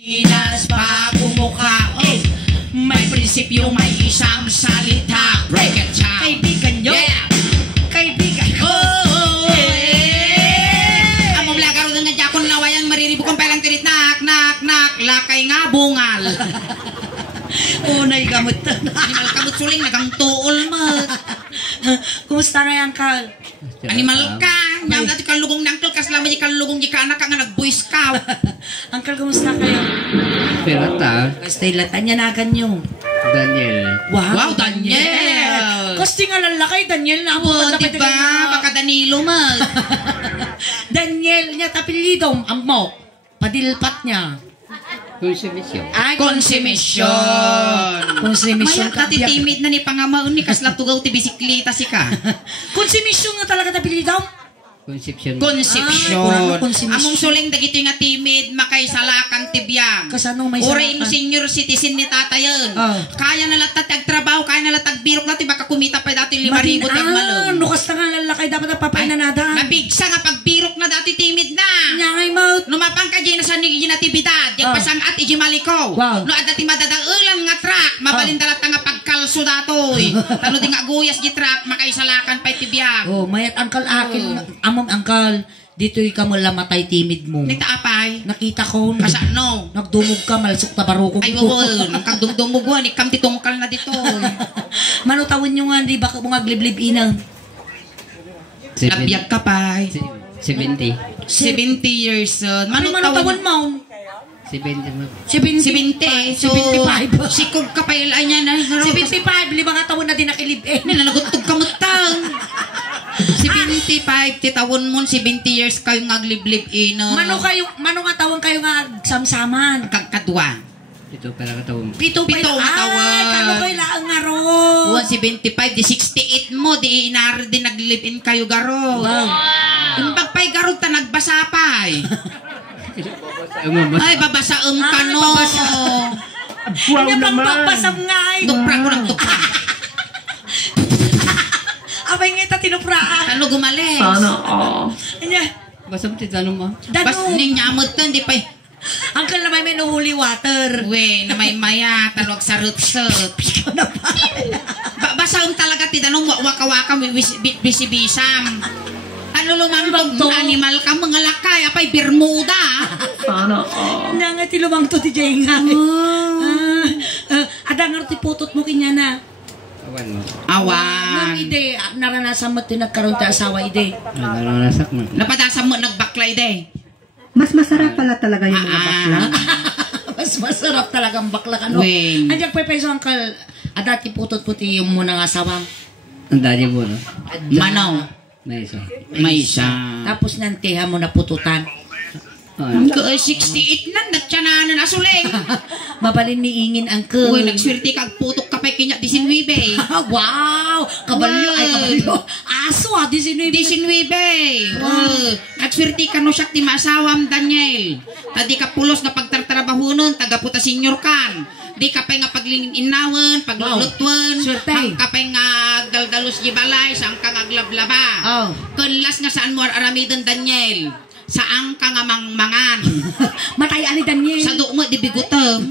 Pinas pa bumukha, may prinsipyo, may isang salita. Break it down. Kaibigan nyo. Yeah. Kaibigan. Among lagaro nga jakon lawayan mariribo kong pelang tirit. Nak, nak, nak. Lakay nga bungal. Unay gamot. Animal kamot suling nagang tuol mo. Kumusta na yan, Kal? Animal ka. Nyam dati kalugong ng angkel. Kasla mo di kalugong di ka anak ka nga nag-boys ka. Uncle, kumusta kayo? Pirata. Stay latan niya na kanyo. Daniel. Wow, Daniel. Kasi nga lalakay, Daniel na mo. Diba? Baka Danilo mo. Daniel niya tapilidong ang mo. Padilpat niya. Konsumisyon. Ay, Konsumisyon. Konsumisyon. Mayat natitimid na ni Pangamaon ni Kaslatugaw ti bisikleta si ka. Konsumisyon nga talaga tapilidong. Conception. Conception. Conception. Among suling dagito nga timid makaisalakan tibiyang. Kasano may Uri no senior citizen ni tatayon. Kaya na latag trabaho, kaya na latag birok natin baka kumita pa dati 5,000 tag malong. Nukas na nga lalakay dapat napapay na nada. Nabigsa nga pagbirok na dati timid na. Nyangay mo. Lumapang ka dyan na sa nigigin natibidad. Yung pasang at iji malikaw. Wow. No at dati madadaulan nga truck. Mabalindalat nga pagkalso datoy. Tano di nga guyas di truck makaisalakan pa tibiyang. Oh, mayat angkal akin. Among angkal, dito ka mo lamatay timid mo. Nagtaapay. Nakita ko. Kasano? Nagdumog ka, malsok na barukog. Ay, wawal. Nagkagdumdumog ko. Ikam titungkal na dito. Manutawin nyo nga, di ba mga gliblib inang? Labiyag ka pa. 70. 70 years old. Manutawin mo. 70. 70. So, 75. Sikog ka pa ilay niya na. 75. 5 taon na din nakilib. Nananagutog ka mo tang. 75, titawon mo, 70 years kayo ngagliblib ino. Mano nga tawon kayo nga samsaman? Kagkadwa. Ito para katawang. Pito nga tawon. Ay, kano kayo laang nga ro? 175, di 68 mo, di inar din naglive-in kayo garo. Wow. Yung pagpay garo ta nagbasapay. Ay, babasaem ka no. Wow naman. Pagbabasam nga ay. Tupra ko ng tupra. Abay nga ita tinupraan. Kano gumalis? Anya. Basam ti tanong mo. Bas ning nyamot to, hindi pa. Angkal na may holy water. We, na may maya, talog sa rup-sup. Basaem talaga ti tanong, waka-waka, bisibisam. Ano lumang to? Animal ka, mga lakay, apay Bermuda. Nga ti lumang to ti Jenga. Adangar ti putot mo kinya na. Awan mo. Awan. Nang ide, naranasan mo ti nagkaroon ti asawa ide. Naranasak mo. Napadasan mo nagbakla ide. Mas masarap pala talaga yung mga bakla. Mas masarap talagang bakla ka, no? Wen. Andiyak pa peso angkal, adati putot puti yung muna nga asawang. Ang dali mo, no? Manaw. May isa. May isa. Tapos nantiha mo na pututan. 68 na, natsyanan na suling. Mabalin ni Ingin angkal. Uy, nagswerte kag putok ka pa kinya 19. Wow! Kabalyo, ay kabalyo. Aso ha, 19. 19. Nagswerte ka no siya ti masawam Daniel. Tadi ka pulos na pagtartrabaho nun, tagaputa senior kan. Di ka pa nga paglingin inawan, paglulutwan. Ang ka pa nga daldalos di balay, saan ka nga aglablaba. Kunlas nga saan mo aramidon Daniel. Saan ka nga mangmangan. Matay ani Daniel. Sa doon mo, di bigutom.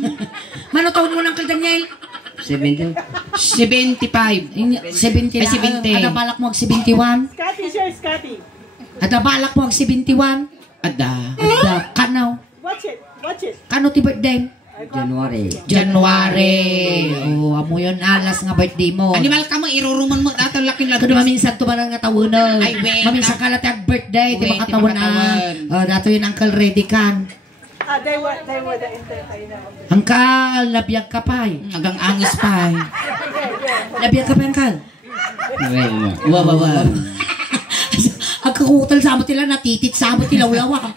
Mano taon mo lang kay Daniel? 70. 75. 70 Ay, 70. Ada balak mo ag 71. Scotty, sir, Scotty. Ada balak mo ag 71. Ada. Ada. Kanaw. Watch it, watch it. Kano ti birthday? January. January. Oh, amo yun alas nga birthday mo. Animal ka mo, irurumon mo. Dato laking Kado lagos. maminsan to man nga tawonan. Ay, wait. Maminsan ka lang tag birthday, di Wait, makatawan di na. makatawan. Dato yun Uncle ready kan. They were the entertainer of the... Uncle, labiyag ka pa. Hanggang angis pa. Labiyag ka pa, Uncle. Wow. Ang kukutal sa mo tila, natitit sa mo tila, ulawa.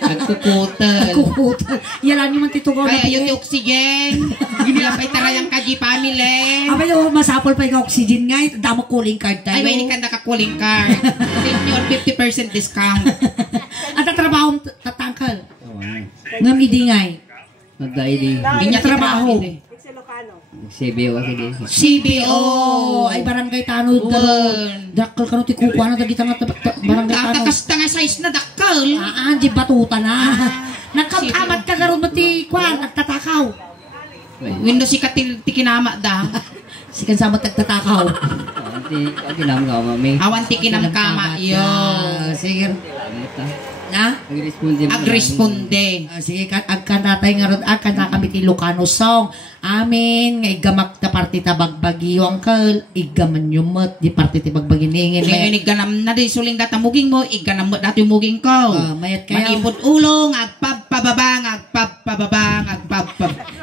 Nagkukutal. Kukutal. Yalan yung mantitugaw na Ay, ayun yung oxygen. Ginilapay tarayang kaji family. Abay, masapol pa yung oxygen nga. Damo cooling card tayo. Ay, may hindi ka naka-cooling card. Senior, 50% discount. At ang trabaho tatangkal. Nga midingay. Nagdahil di. Hindi niya trabaho. It's Ilocano. CBO kasi di. CBO. Ay, barangay tanod. Dakal ka no, ti kukuha na. Dagita nga barangay tanod. Tatakas nga size na dakal. Di batuta na. Nakakamat ka garon mo ti kwan, nagtatakaw. Windows si katinama da. Sikan sa nagtatakaw. Ati lang ka, mami. Awan tikinam kama yo. Sige. Amita. Na? Agresponde. Agresponde. Sige, agkanatay nga ron, agkanakami ti Lucano song. Amin, nga igamak na party ta bagbagi yung uncle, igaman yung mat, di party ti bagbaginingin. Ngayon iganam na di suling datamuging mo, iganam mo dati muging ko. Mayat kayo. Manipod ulong, agpababang, agpababang.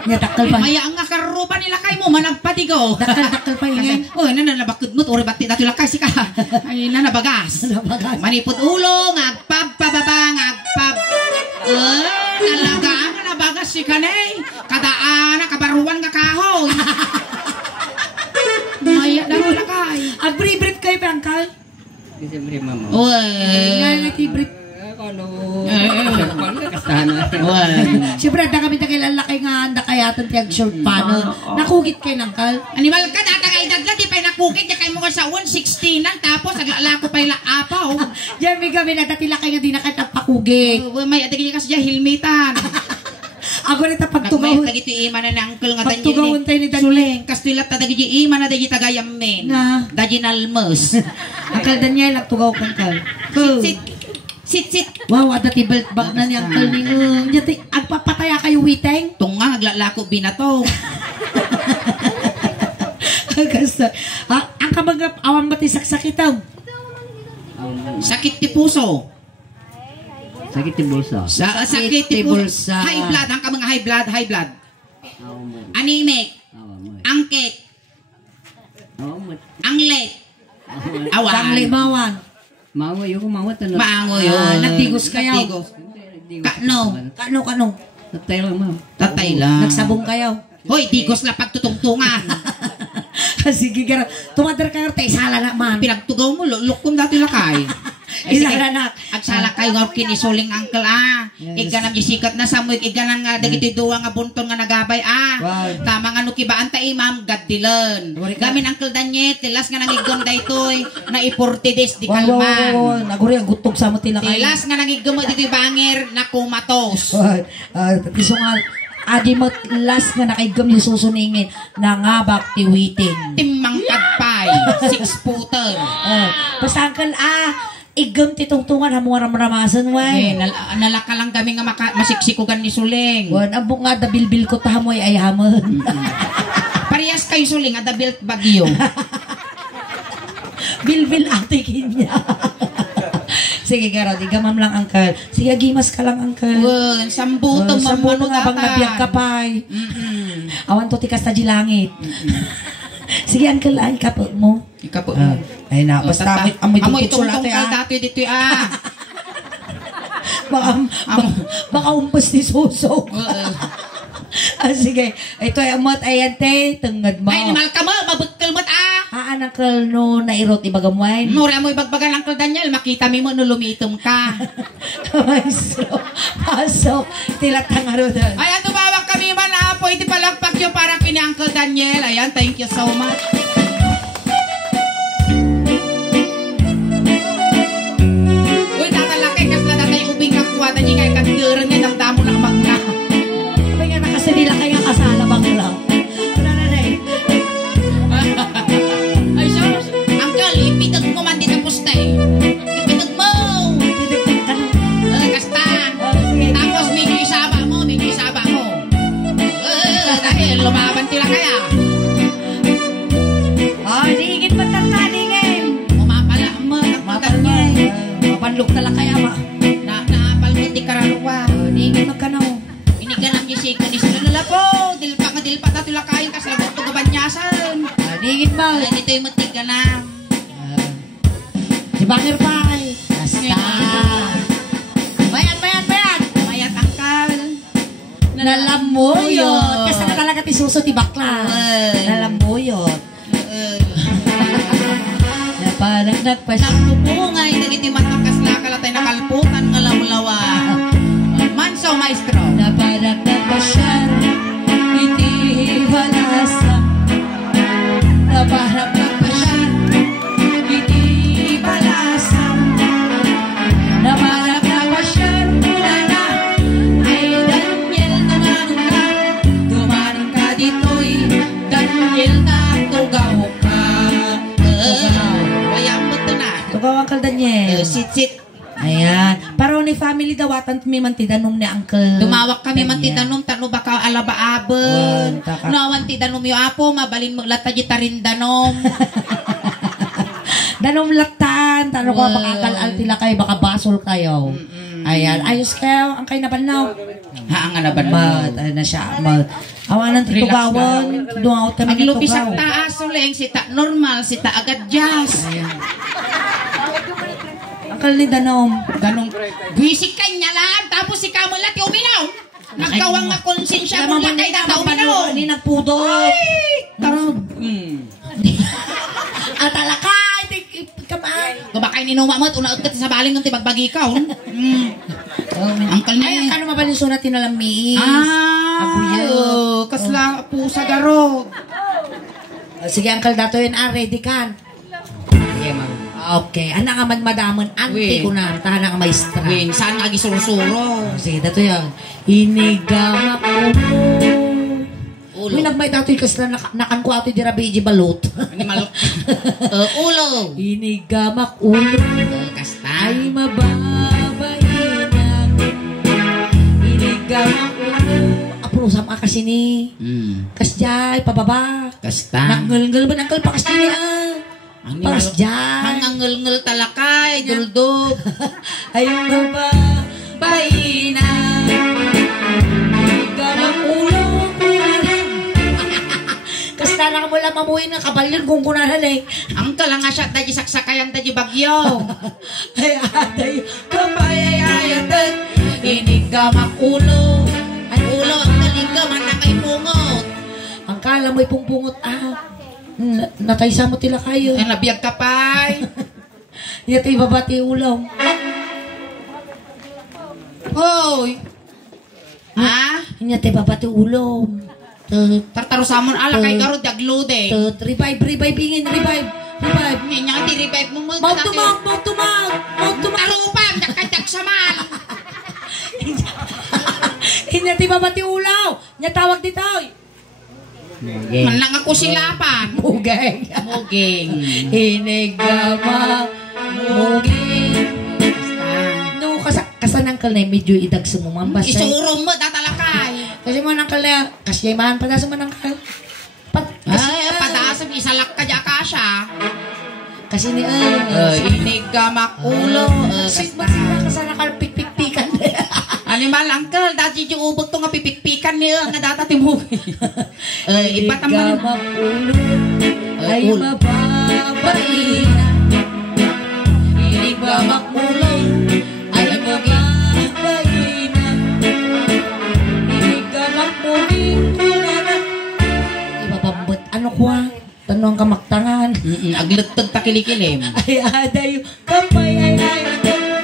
Dakal pa. Maya ang akaruba nila kay mo, managpadigo. Dakal pa yun. Oh, nananabakod mo, uri bati dati lakay si ka. Ay, nanabagas. Manipod ulong, agpababang, nalagaan, nanabagas si kanay. Kadaan, kabaruan nga kahoy. Maya daro lakay. Agbri-brit kayo, Bangkal? Siyempre, mama. Uy. Nga, nagtibrit. Ano? Kastahan na. Siyempre, ada kami nakilalaki nga, anda kaya itong tiyag short paano. Nakugit kayo, Nangkal? Animal ka, natagay dadla, di pa nakukit, di kayo mo ka sa 116 lang, tapos naglalako pa yung apaw. Diyan, may kami natatila kayo nga di na kayo pakugit. May atigin kasi dyan, hilmitan. Ako na May pagtugawin. tagito ima na ng uncle nga Pagtugawin tayo ni Daniel. Suling, kastilat na tagito ima na dagito tagayamin. Na. Dagin almos. Uncle Daniel, nagtugaw kang kal. Sit. Wow, ada ti belt bag na ni Uncle ni. Nyati, agpapataya kayo witeng. Tunga, naglalako binato. Kasta. Ang kabagap, awang mati saksakitaw. Sakit ti puso. Sakit ti bulsa. Sakit ti puso. High blood, ang kamang high blood. Anemic. Angkit. Anglet. Awan. Ang limawan. Mawa yun, mawa tanong. Maango yun. Nagdigos kayo. Nagdigos. Kano. Tatay lang, ma'am. Tatay lang. Nagsabong kayo. Hoy, digos na pagtutungtungan. Sige, gara. Tumadar kayo, tayo sala na man. Pinagtugaw mo, lukum dati lakay. Isala na. Agsala kayo nga kinisuling uncle Iganam sikat na samoy, iganan nga dagiti duwa nga bunton nga nagabay Wow. Tama nga nukibaan ta imam, gaddilan. Gamin uncle Danyet, tilas nga nangigom daytoy, na ipurti des di kalma. Naguri ang gutog sa mo tila kayo. Tilas nga nangigom dito bangir, na kumatos. Isungal. Adi mo last nga nakaigam yung susuningin nangabak tiwiting. Timmang kadpay, 6-footer. Basta uncle igam titungtungan hamuang ramramasan way. Nalaka lang kami nga masiksikugan ni Suling. Wan abo nga da bilbil ko tahamoy ay hamon. Parehas kayo Suling, ada built bagyo. Bilbil ate kinya. Sige garo, di gamam lang uncle. Sige gimas ka lang uncle. Wan, sambutong Sambuto nga bang mamano nabiyag ka pay. Awan to tikas ta di langit. Sige uncle ay kapo mo. Ikapo. Ay na, basta amoy itong ate tungkal dati dito baka umpas ni Suso. Sige, ito ay amot ayante, tengad mo. Ay, nimal ka mo, mabutkel mo't Anakal no, nairot ibagamuain. Mura mo ibagbagan Uncle Daniel, makita mo no lumitom ka. Maestro, pasok, tilatang arudan. Ayan, tumawag kami man pwede palagpag yung para kini Uncle Daniel. Ayan, thank you so much. Uy, tatalakay, kasla tatay ubing kakuwatan niya kay kagduran niya, damdamo na kamagna. Sabi nga nakasalila kaya kasala bang lang. Ay, sus, Uncle, ipitag mo man din ang puste. Ipitag mo. Kasta. Tapos medyo isaba mo. Dahil lumaban tila kaya. Dingin mo tata, dingin. Umapala mo. Mapanlok tala kaya ma. Naapal mo di kararuwa. Dingin mo ka no. Iniganam niya siya kanis na po. Dilpa na tila kain kasi lagot to gabanyasan. Dingin mo. Dito yung matiganam. Si Bangir Pay. Basta. Bayan. Mayat Uncle. Nalamuyot. Kasi na talaga ti suso ti bakla. Nalamuyot. Na parang nagpasya. Nagtupungay. Dagiti matangkas na kalatay na kalputan nga lamulawa. Manso, maestro. Na parang nagpasya. Iti balasa. Na parang nagpasya. Iti balasa. Na parang nagpasya. Mula na ay sit. Ayan. Pero ni family dawatan mi man tidanom ni Uncle. Dumawak kami man Daniel. tidanom tano baka alabaaben. Taka. Nawan tidanom yo apo mabalin mo lata di tarindanom. Danom latan, tano ko pakakal tila kayo, baka basol kayo. Ayan, ayos kayo, ang kayo nabalnaw. Ha ang alaban mo. Ay na siya, awanan titugawan, dumaw kami Maglupis ang titugaw. taas uling, si ta normal, si ta agad jazz. Akal ni Danom. Ganong bisik kanya lang, tapos si Kamulat yung uminaw. Nagkawang nga konsensya mo lang kay data uminaw. Ni nagpudot. Ay! Tarog. At alakay, kaman. Gabakay ni Numamot, unaagkat sa baling ng tibagbagi ka. Angkal niya. Ay, ano mabalin surat tinalami? Abuyo. Kasla po sa garog. Sige, Uncle Dato yun, ready kan? Yeah, ma'am. Okay, anak nga man madaman, anti ko na, tahan nga maestra. Wing, saan nga gisurusuro? Sige, Dato yun. Inigamak Ulo. May nagmay dato yung kasla nakan ko ato yung dirabiji balot. Animal. Ulo. Inigamak ulo. Kasta. Ay mababayinan. Inigamak ulo. Apurusam ka kasi ni. Kasjay, pababa. Kasta. Nanggal-ngal ba nanggal pa kasi ni Pasjay. Hangangel-ngel talakay, duldog. Ay mababayinan. Inigamak ulo. Kasta lang mo lang mamuhin ng kabalyon kung kunahan eh. Ang kalang nga siya, tayo saksakayan, tayo bagyo. Ay atay, kabayayayatan. Inigamak ulo. Ang ulo, ang kaligam, ang nakay pungot. Ang kala mo'y pungpungot nataysa mo tila kayo. Ang nabiyag ka pa'y. Yatay babati ulaw. Hoy. Ha? Yatay babati ulaw. Tartaro samon ala kay karo daglude. Revive ingin, revive. Nya ti revive mo mo. Mautumag. Tarupam, dakajak saman. Yatay babati ulaw. Nya tawag dito. Man lang ako silapan. Mugeng. Inigamak. Mugeng. No, kasanang kalay medyo idag sa mumambas. Isuro mo tatalakay. Kasi mo nang kalay, kasi man pada sa manang kalay. Ay, padaas ang isalak ka dya kasha. Kasi ni Inigamak ulo. Sila kasana kal pikpikan. Animal uncle, dati yung ubog to nga pipikpikan niya nga data timog. Iba taman. Inigamak ulo. Ay mababain. Inigamak ulo. Ay mababain. Inigamak ulo. Ibabambot. Ano kuha? Tanong kamaktangan. Aglatag takilikilim. Ay aday kapay ay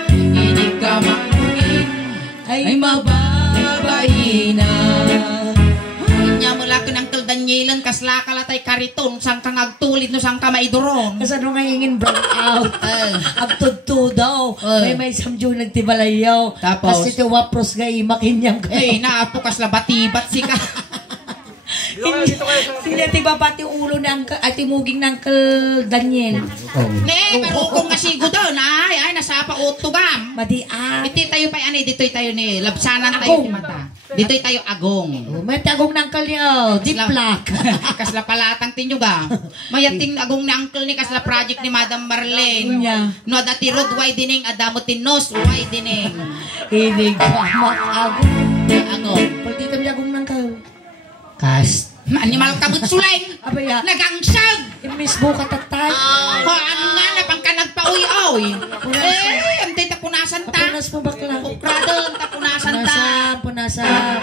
inigamak ulo. Ay mababain na. Nya mula ko ng Danyelan kasla kalatay kariton sang kang agtulid no sang ka maiduron. Kasi ano nga hingin brown out. Agtudto daw. May samjo nagtibalayaw. Tapos? Kasi tiwapros nga imakinyang Eh, kayo. naapo kasla batibat si ka. Hindi ba pati ulo ng atimuging ng Daniel? Ne, pero kung kasigo daw na, ay nasapa utugam. Madian. Iti tayo pa ani dito'y tayo ni labsanan tayo Agong. ni mata. Dito'y tayo agong. May tagong ng kalyo. Diplak. Kasla palatang tinyuga. Mayating agong ni uncle ni kasla project ni Madam Marlene. Nya. No dati road widening adamo tinos widening. Inigamak agong. Agong. Pagkita mo agong ng kayo. Kas. Animal kabut sulay. Abaya. Nagangsag. Imis mo katatay. Ano nga na pang ka nagpauy-oy. Antay tapunasan ta. Punas mo bakla. Ukradon tapunasan ta. Punasan.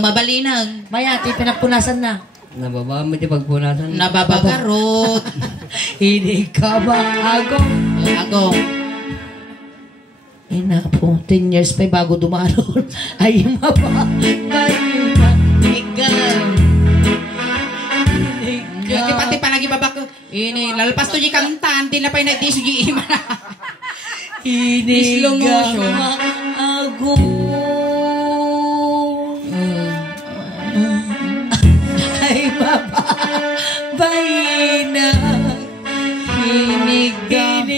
Mabalinag. Mayati, pinagpunasan na. Nababa mo di pagpunasan. Nababagarot. Inigamak agong. Agong. Ay na po, 10 years pa bago dumaron. Ay mababayin. Igan. Di pati pa lagi babak. Ini lalpas to di kantan, di na pa na di sugi ima na. Slow motion. Inigamak agong. Ay mababayin. Inigamak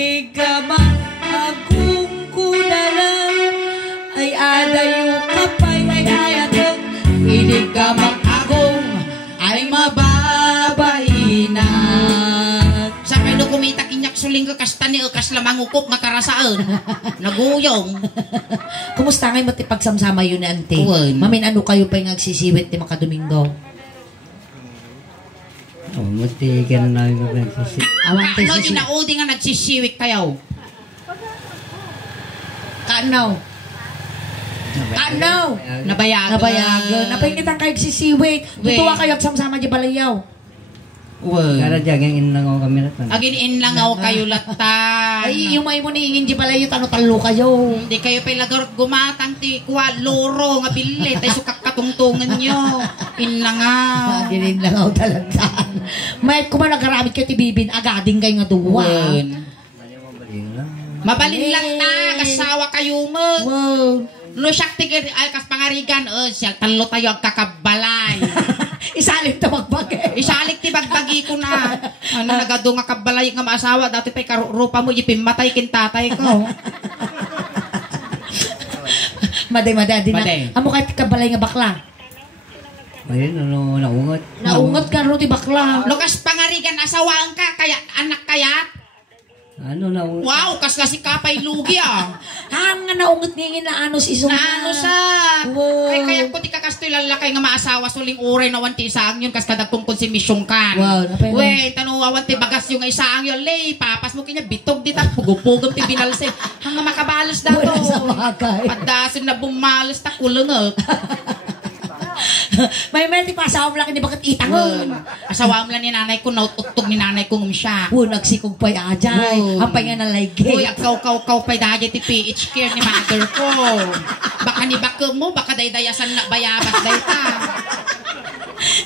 Inig ka mag-agong ay mababainat. Sa kayo kumita kinyak suling ka kasta ni kas lamang ukop nga karasaan. Naguyong. Kumusta ngayon matipagsamsama yun ni ante? Uwan. Mamin, ano kayo pa yung nagsisiwit ni Makadomingo? Oh, mati ka na namin mag-nagsisi. Awan tayo Ano sisi. ginaudi nga nagsisiwik kayo? Kanaw. Kanaw. Nabayagan. Nabayagan. Napahingitang kayo sisiwit. Tutuwa kayo at samsama di balayaw. Kara jagang in lang ako kami ratan. Agin lang ako kayo latan. Ay, yung may mo niingin di balayaw, talo-talo kayo. Hindi kayo palagarot gumatang ti kuwa loro nga bilit ay sukak katungtungan nyo. Inlang nga. Ginin lang ako talantaan. May kung nagaramit kayo ti bibin, agading kayo nga duwa. Mabalin lang na, kasawa kayo mo. Wow. No siyak tigil ay kas pangarigan, siya talo tayo ang kakabalay. Isalit na magbagay. Isalik ti bagbagi ko na. Ano nagado nga kabalay nga maasawa dati pay karupa mo ipimatay kin tatay ko. Maday di na. Maday. Amo kahit kabalay nga bakla. Ayun, ano, naungat. Naungat ka ro ti bakla. Lukas pangarigan asawaan ka kaya anak kayat. Ano, naungat. Wow, kas na si kapay lugi ah. Nga naungat ngingin na anos isong Na ano sa? Wow. Ay kaya ko ti kakastoy lalakay nga maasawa suling uray na wanti isaang yun kas kadagtong konsumisyon kan. Wow, napay na. Wait, tanuwawan ti bagas yung isaang yun. Lay, papas mo kanya bitog di ta pugupugam ti binalse. Hanga makabalos daw. Wala sa bagay. Padasin na bumalos ta kulong. May ti pasawa mo lang ni bakit itangon. Asawa mo lang ni nanay ko, naututog ni nanay ko siya. Nagsikog pa'y ajay. Wow. Ang pa'y nga naligay. Uy, akaw pa'y dahil ti PH care ni mother ko. Baka ni baka mo, baka daydayasan na bayabas day ta.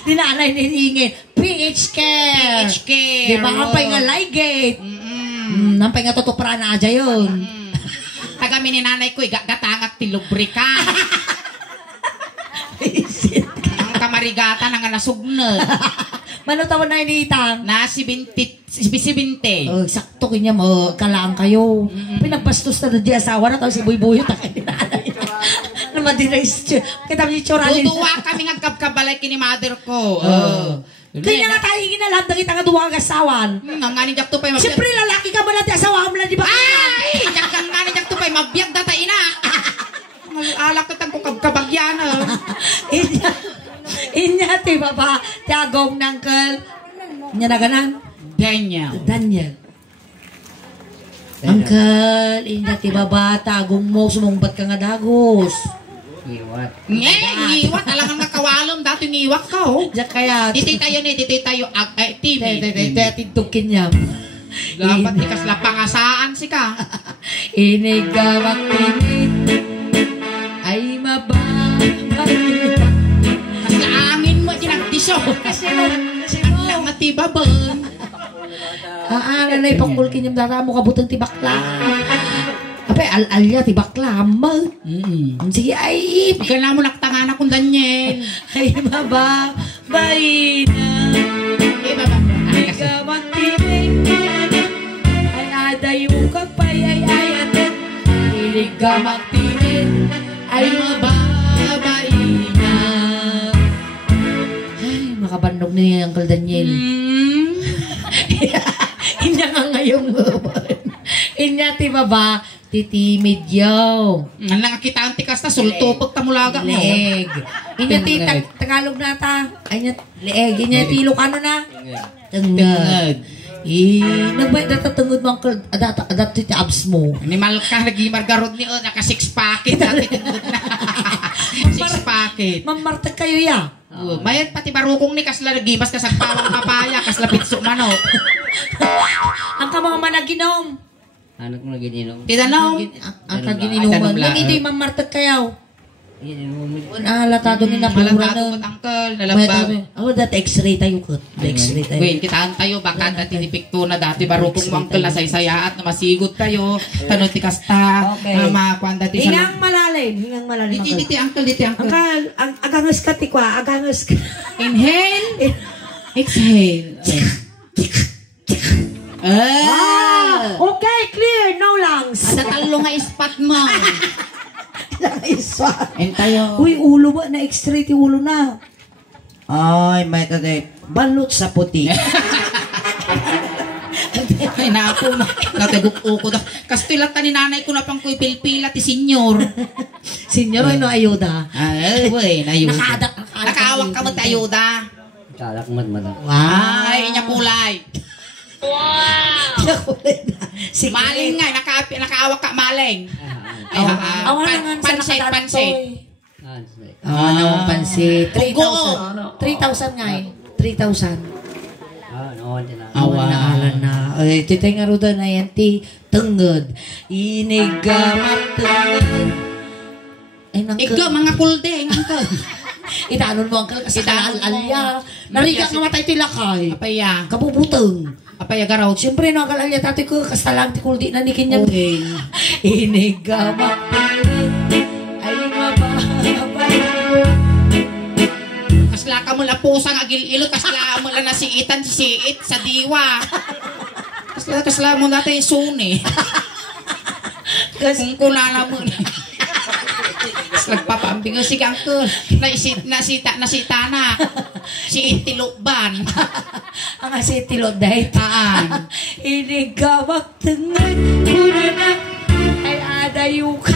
Di nanay nilingin. PH care. PH care. Di ba? Ang pa'y nga ligate. Ang pa'y nga tutupra na ajay yun. Tagami ni nanay ko, gatangak ti lubrika. Ang kamarigata nga nasugnod. Mano tawon na iniitang? Na si 20. Sakto kanya mo, kalaan kayo. Pinagbastos na di asawa na, tapos si Buy-Buy ta kayo ni nanay. Naman din na kita mo yung tsuranin. Tutuwa kami nga kabkabalay kini mother ko. Kaya nga tayo ginalab na kita nga duwa ang asawan. Ang nganin jak to pa'y mabiyag. Siyempre lalaki ka ba natin asawa mo na di ba? Ay! Jak kang nganin jak to pa'y mabiyag data ina. Alak ka tang kabagyan. Inya ti baba, ti agong nangkel. Inya na ganan? Daniel. Uncle, inya ti baba, tagong mo, sumungbat ka nga dagos. Iwat. Ngiwat, alangan nga kawalom, dati ngiwat ka oh. Diyak kaya. Dito'y tayo, timid. Titukin niya. Dapat ikas la pangasaan si ka. Inigawak tinit ay mababay. Kasi angin mo, dinagdiso. Kasi Ang lang matibabang. aangan na ipangkulkin yung dara mo kabutang tibakla. Apay, al-alya tibakla. Sige, ay Ikaw na mo naktangan akong Daniel. ay mababay na. Inigawak tinit ay adayo ka pa'y ay ayatan. Inigawak tinit ay mababay na. Ay, makabandog ni Uncle Daniel. Inya nga ngayong inya ti baba, titimid yaw. Ang lang kita ang tikas na, sultupag tamulaga mo. Leeg. Inya ti Tagalog na ta. Ay, inya, leeg. Inya ti Ilocano na. Tengad. Nagbay datatungod mo Uncle, adat ti abs mo. Animal ka, nag-margarod ni naka 6 packet dati tindod na. 6 packet. Mamartag kayo ya. Mayan pati barukong ni kasla nagimas ka sa pawang papaya, kasla pitso manok. Ang ka mga managinom. Anak mo na gininom. Tidanong. Ang kagininuman. Nang ito'y mamartag kayo. Alatado ni napura Malatado na. ko uncle, nalambag. Oh, that x-ray tayo ko. X-ray tayo. Wait, kitaan tayo, baka dati tipikto na dati barukong mo uncle na saysaya at na masigot tayo. Tanong ti kasta, Okay. makuan dati sa... Hingang malalim. Diti uncle. Akal, agangas ka tikwa, agangas ka. Inhale. Exhale. Okay, clear, no lungs. Ada talo nga ispat mo. Lang isa. Entayo. Uy, ulo ba? Na-extray ti ulo na. Ay, may tatay. Balot sa puti. Ay, naku. Nataguk-o ko na. Kastilat ta ni nanay ko na pang ko'y pilpila ti senyor. Senyor, ano ayuda? Ay, wey, nayuda. Nakaawak Nakaawak ka mo ti ayuda. Talak mat. Ay, inya kulay. Nakulay na. Sige. Maling nga, nakaawak ka maling. Ay, Awan na nga sa pansit. Awan na ang pansit. Ugo. 3,000 nga eh. 3,000. Noon din na. Awan na alan na. Ay, titay nga ruda na yan ti tengod. Inigamak tengod. Ay, nangka. Ikaw, mga kulde, ngangka. Itanon mo ang kasi Itanon mo. alya. Narigat nga matay ti lakay. Apaya. Kabubuteng. Apaya garaw. Siyempre, nakakalya tati ko, kastalang ti kuldi na ni Kinyang. Inigamak ay mababay. Kasla ka mo la pusang agil-ilo, kasla mo la nasiitan siit sa diwa. Kasla mo natin suni. Kung kulala mo. Nagpapaambing ko si Uncle. Nasita na. Si Itilokban. Ang asitilo dahil Taan. inigamak tengod. Una na ay adayo ka.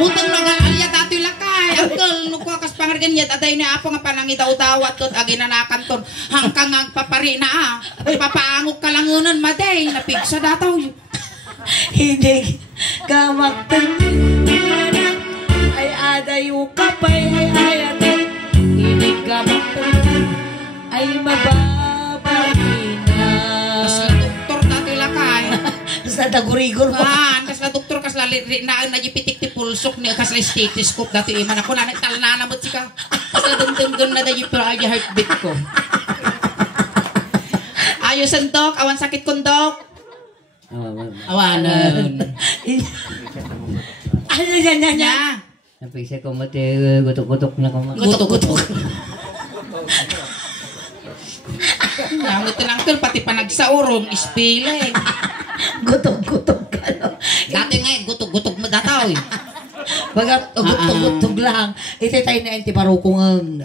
Butang na nga alya dati lakay. Uncle, nukwa kas pangargan niya. Aday na apo nga panangitaw-tawat tot. Aginanakan ton. Hangkang agpapari na papaangok ka lang unan, maday. Napigsa dataw. Inigamak tengod. Una na ay adayo ka pa'y ay ayatan. Inigamak tengod ay mababay na. Kasla doktor dati lakay. Sa dagurigol mo. Kasla doktor, kasla na najipitik ti pulsok ni kasla stethoscope dati iman ako. Talnana mo sika. Kasla dum na dahi pero ay heartbeat ko. Ayusan dok, awan sakit kong dok. Awanan. Ano yan? Nya. Napigsa ko mati gutok-gutok na ko. Gutok-gutok. Ngamit lang tol, pati pa nagsaurong, ispile. Gutok-gutok ka, no? Dati nga, gutok-gutok mo dataw. Bagat gutok-gutok lang. Ito tayo na yung tiparukungan.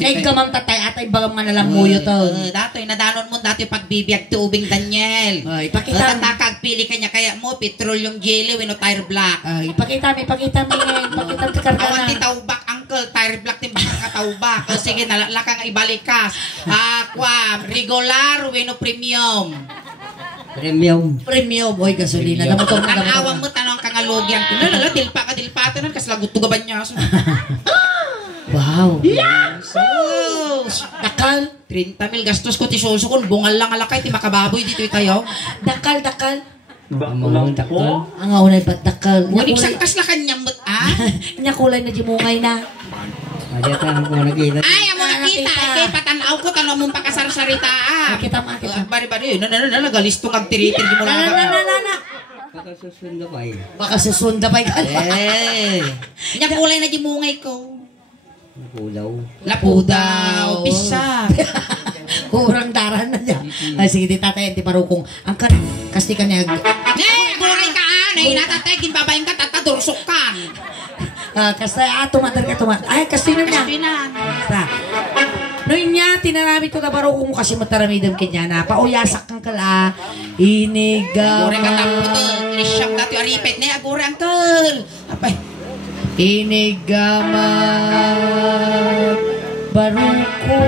Kaya gamang tatay atay bagam nga nalang muyo to. Dati, nadanon mo dati pagbibiyag ti ubing Daniel. Ipakita. Tatakag, pili kanya kaya mo, petrol yung jelly, wino tire black. Ipakita mi ipakita ti karga Awan ti na. taubak, uncle, tire black ti baka taubak. Sige, nalaka nga ibalikas. Regular, wino premium. Premium. Boy, gasolina. Namotor na Tanawang mo, tanong kang alogyan. Nalala, dilpa na, kas lagot to gaban niya. Wow. Dakal, 30,000 gastos ko ti solso kon bungal lang alakay ti makababoy dito tayo. Dakal. Among takol. Ang unay ba't dakal? Ngunit sang kas la kanyang mut Nya kulay na jimungay na. Ada ta ko nakita. Ay, amo nakita. Kay patanaw ko tanaw mong pakasarsarita. Kita. Bari-bari, nagalisto kag tiritir di mo lang. Na. Pagkasusunda pa eh. Baka susunda pa ka. Nya kulay na jimungay ko. Pulaw. Lapudaw, bisa. Kurang daran na niya. Ay, sige, di tatay, di parukong. Ang kasi kanya. Guray ka Nay natategin babaeng ka tatadurusok kan. Kasi tumatar ka. Ay, kasi na niya. Pinan. Noon niya, tinaramit ko na baro kung kasi mataramidam kanya na. Pauyasak kang kala. Inigaw. Guray ka tapo to. Nisyam dati aripet na agure angkel. Apay. Inigamat baruko.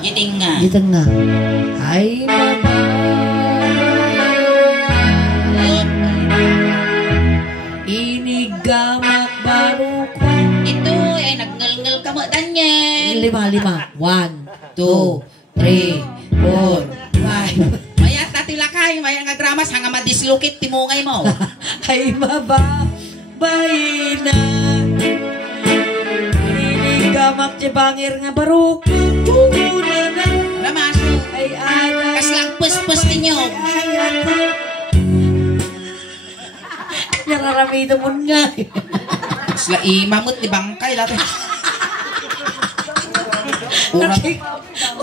Yiting nga. Yiting nga. Ay mama. Inigamat baruko. Ito ay nagngal-ngal ka mo, Daniel. 5. 1, 2, 3, 4, 5. Mayat dati lakay. Mayat nga dramas. Hanga madislukit timungay mo. Ay mababay na. Inigamak bangir nga baruko. Tuna na. Ramaso. Ay ana. Kaslang pus-pus ninyo. Nararamida mo nga. Kasla imamot ni bangkay dati.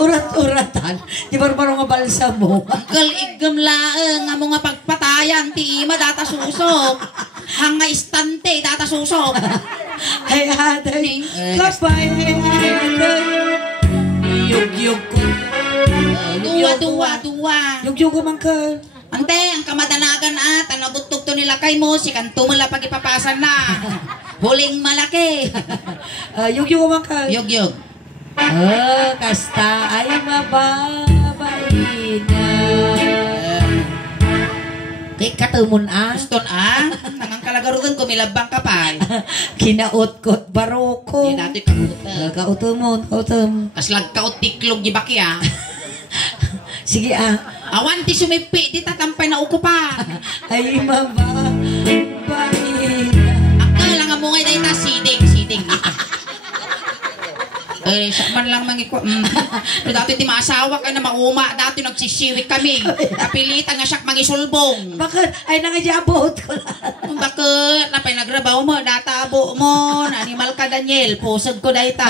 Urat-uratan. Di ba parang nga balsa mo? Gal igam laeng nga mo nga pagpatayan ti ima data susok. hanga istante data susok. Ay aday, kapay ay aday. Yug-yug ko. Duwa. Yug-yug ko mangkal. Ante, ang kamadanagan at ang nagutog to nila kay mo, si kanto mo lang pagipapasan na. Huling malaki. Yug-yug ko mangkal. Yug. Kasta ay mababain na. Kay katumon Guston nangang kalagarugan ko, milabang ka pa. Kinaot-kot baroko. Hindi natin kakuta. Kautumon. Kaslag kaot tiklog di baki Sige Awan ti sumipi, di tatampay na uko pa. Ay mababain na. Akala nga mo ngayon na siding. Siya man lang mangikwa. Dati ti maasawa ka na mauma. Dati nagsisiwik kami. Kapilitan nga siya mangisulbong. Bakit? Ay nangajabot ko lang. Bakit? Napay nagrabaw mo. Databo mo. Animal ka, Daniel. Pusag ko na ita.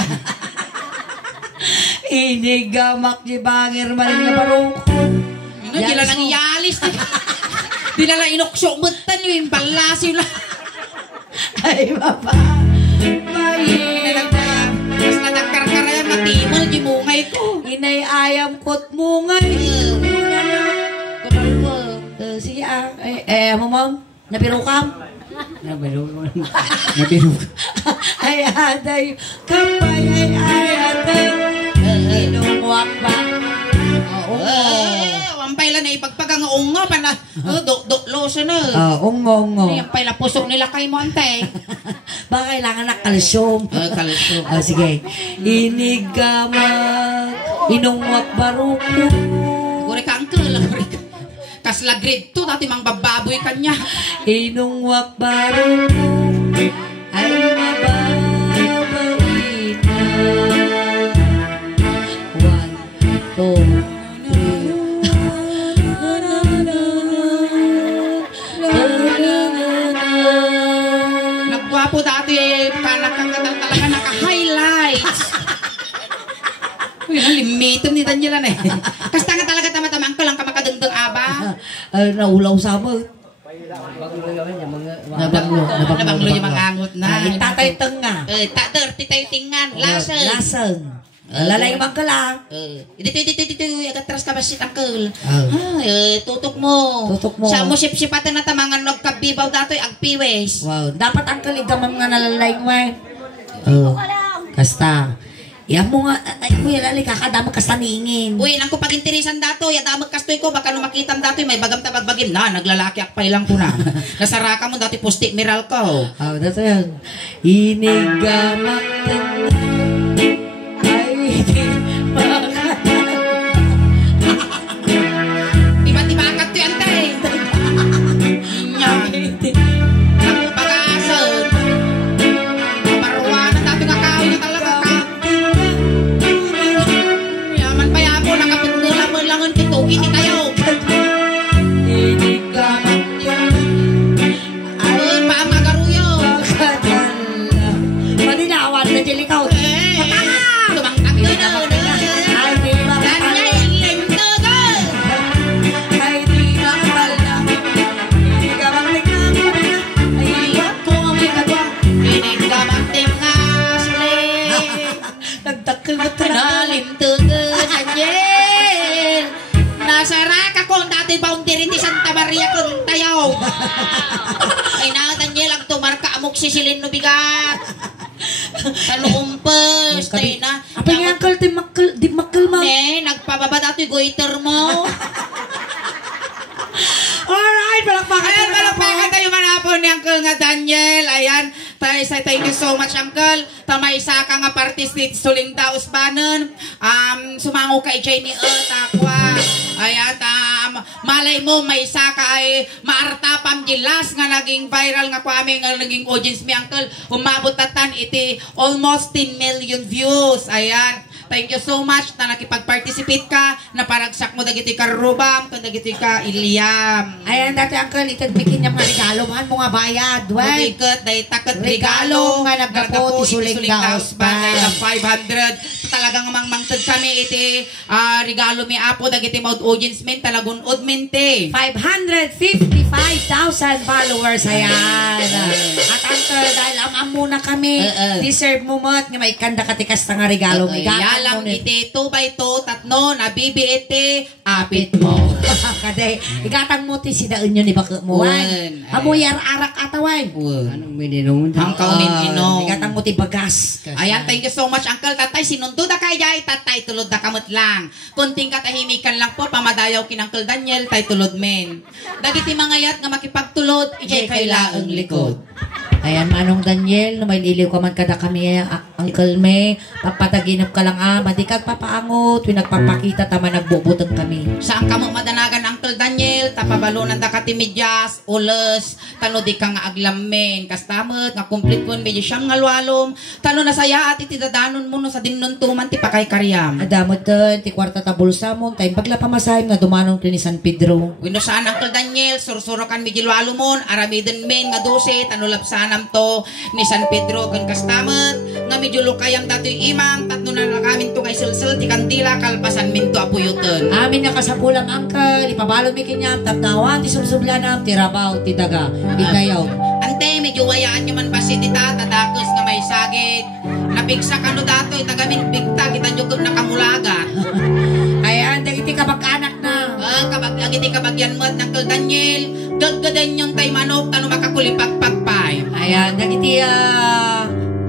Inigamak di bangir maling na baroko. Di lang iyalis. Di lang inuksyo. Mutan yung balasyo lang. Ay mababain na. Mas nadagkar-karayan matimol, di mungay ko. Inay ayam kot mungay. Sige mamam, nabiro kam. Nabiro. Ay aday, kapay ay aday. Inungwak ba? Wampay lang na ipagpagang unga pa na. Loso na. Ungo. Yung pala pusok nila kay mo, ante. Baka kailangan na kalsyum. Kalsyo. Sige. Inigamat, inungwak baruko. Gure ka, uncle. Kasla grade 2, dati mang bababoy kanya. Inungwak baruko, ay mababain na. 1, 2, Nagwapo dati, kanakang talaga naka-highlights. Uy, limitom ni Daniela na Kasta nga talaga tama-tamang ko lang ka makadengdeng aba. Naulaw sa mo. Nabanglo yung mga angot na. Tatay tenga. Tater, titay tingan. Lasang. Lasang. Lalay man ka lang. Dito. Agatras ka ba si Tangkol? Tutok mo. Sa mo sip-sipatan na tamangan nagkabibaw dato agpiwes. Wow. Dapat ang kaligamang nga nalalay mo Kasta. Yan mo nga, ay kuya lali, kakadamag kasta niingin. Uy, nang ko pag-interesan dato, yadamag kastoy ko, baka nung makitam dato, may bagam tabagbagim na, naglalaki akpay lang ko na. Nasaraka mo dati pusti miral ko. Dato yan. Inigamak ay di Tiba-tiba akat to yan, tay. Ako pag-asal. Paruwanan dato nga kao na talaga ka. Yaman pa yapo, nakapagdula mo langon kitugin ni tayo. Inigamak Ayun, paamagaruyo. Maninawan na dilikaw. Tumangtag yun. Ay di Danyay, limtugan. Ay di makapal na. Inigamak tingnan. Ay ako ang may kadwa. Pinigdamanting nga sulit. Nagtakil mo talaga. Nalimtugan, Daniel. Nasarak ako ang dati boundary ni Santa Maria kung tayaw. Ay na, Daniel, ang tumarka amok sisilin no bigat. Talumpes, tayo na. Apa yung uncle, di makal mo. Nagpababa dati goiter mo. Alright, palakpakan. Ayan, palakpakan tayo manapon ni Uncle nga Daniel. Ayan, thank you so much, Uncle. May isa ka nga participate suling daos banon. Sumango kay Jamie Takwa. Ayan, malay mo, may isa ka ay maarta pamgilas nga naging viral nga kwame nga naging audience mi, Uncle. Umabot tatan iti almost 10 million views. Ayan. Thank you so much na nakipag-participate ka, na paragsak mo dagiti ka Rubam, kung dagiti ka Iliam. Ayan, dati uncle, itagbikin niya mga regalo. Mahan mo nga bayad, wey. Mabigat, day takot Regalo regalo. nga naggapo, ti suling daos ba. 500. talagang mangmangtad kami iti regalo mi apo dagiti maud audience men talagun udmente. 555,000 followers ayan. At Uncle, dahil amam muna kami, deserve mo mo't nga may kanda katikas nga regalo. Yalang iti 2x2 tatno nabibi iti apit mo. Kaday, igatang mo ti sidaun yun ibaka mo. Amoy arak atawan. Anong mininom? Ang kaunin inom. Igatang mo ti bagas. Ayan, thank you so much, Uncle. Tatay, sinundo da kay jay, tatay, tulod da kamot lang. Kunting katahimikan lang po, pamadayaw kin Uncle Daniel, tay tulod men. Dagiti mga yat nga makipagtulod, ijay kay laang likod. Ayan, Manong Daniel, may liliw ka man kada kami, Uncle May, papataginap ka lang di ka papaangot, pinagpapakita, tama nagbubutang kami. Saan ka mo madanagan, Uncle Daniel, tapabalunan da kati medyas, ules, tano di ka nga aglamen, kastamot, nga complete kun, medyo siyang ngalwalom, tano nasaya at itidadanon mo no sa dinuntuman, ti pakay karyam. Adamot din, ti kwarta tabulsa mo, tayo pagla pamasahim nga dumanon ko ni San Pedro. Wino saan, Uncle Daniel, sursuro kan medyo lwalomon, aramidin men, nga 12, tano lapsanam to, ni San Pedro, kan kastamot, nga medyo lukayam dato'y imang, tatno na nakamin to kay sulsul, ti kandila, kalpasan min to apuyuton. Amin nga kasapulang Uncle, ipabalo mi kinyam, tapnawan, ti subsublanam, ti rabaw, ti daga, itayaw. Ante, medyo wayaan nyo man ba si tita, tadakos nga may sagit, napigsa ka no dato'y tagamin bigta, kita nyo kung nakamulaga. Ayan, dagiti kabag-anak na. Iti kabagyan mo at Uncle Daniel, gaggadan yung tay manok, tano makakulipagpagpay. Ayan, dagiti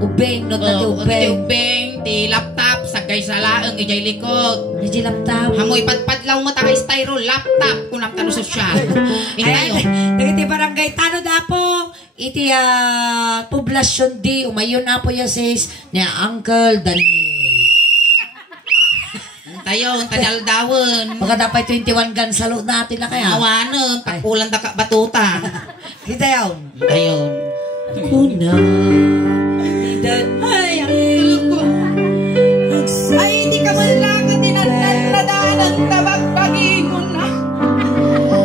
ubeng, no dati ubeng. Ubeng, ti laptop, sagay sa laang, ijay likod. Dagiti laptop. Hamoy padpadlaw mo takay styro, laptop, kunang tano sosyal. Ayan, dagiti barangay tano dapo, iti poblasyon di, umayon na po yasis, ni Uncle Daniel. Tayo, tanyaldawon. Baka dapat 21 guns sa load natin na kaya. Awanon, takulan da ka batuta. Kita yun. Ayun. Kuna. Ay, ay, di ka man lang tinanadaan ang tabag-bagin mo na.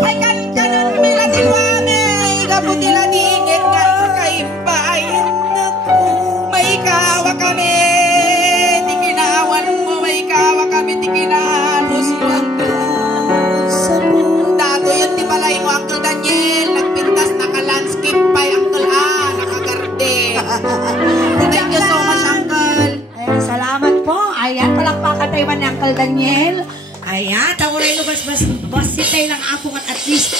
Ay, kan-kanan may latilwane, gabuti latingit ka kay pay. May kawa kami, di kinawan mo, may kawa kami, di kinanos mo ang dato yun, di balay mo, Uncle Daniel, nagpintas, naka-landscape pay, Uncle nakagarde. Thank you so much, Uncle. ay, salamat po. Ayan, palakpakan tayo man ni Uncle Daniel. Ayan, tayo rin lugas bas sitay lang ako at least